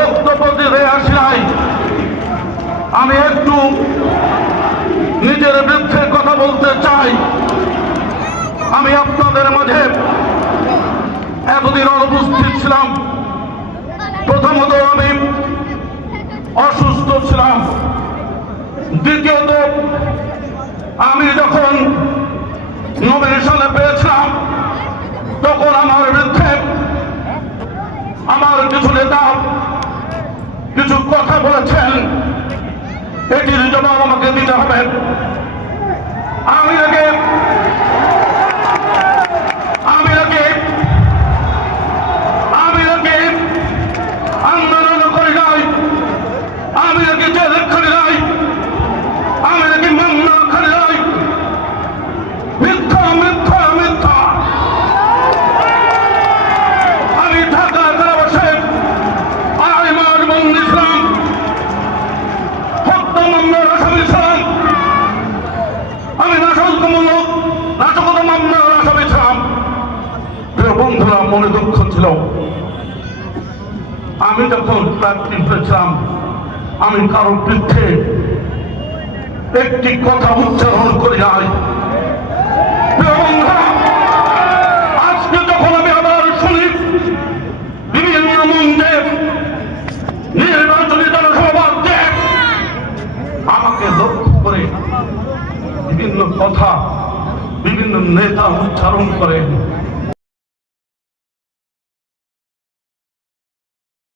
বক্তব্য দিতে আসি নাই, আমি একটু নিজের বিরুদ্ধে কথা বলতে চাই। আমি আপনাদের মাঝে এতদিন অনুপস্থিত ছিলাম। প্রথমত আমি অসুস্থ ছিলাম, দ্বিতীয়ত আমি যখন নমিনেশনে পেয়েছিলাম তখন আমার বিরুদ্ধে আমার কিছু নেতা কিছু কথা বলেছেন, এটির জবাব আমাকে দিতে হবে। আমি আগে আন্দোলন করি নাই, আমি আগে জেলে করি নাই, আমি আগে মামলা করি নাই। মিথ্যা মিথ্যা মিথ্যা। আমি ঢাকা কারাবাসে 2.5 মাস বন্দী ছিলাম, হত্যা মামলার আসামি ছিলাম, আমি নাশকতা মামলার আসামি ছিলাম। প্রিয় বন্ধুরা, মনে দুঃখ ছিল। আমি যখন প্রার্থী হয়েছিলাম আমি কারোর বিরুদ্ধে একটি কথা উচ্চারণ করি নাই। প্রিয় বন্ধুরা, আজকে যখন আমি আবার শুনি বিভিন্ন মঞ্চে নির্বাচনী জনসভাতে আমাকে লক্ষ্য করে বিভিন্ন কথা বিভিন্ন নেতা উচ্চারণ করে,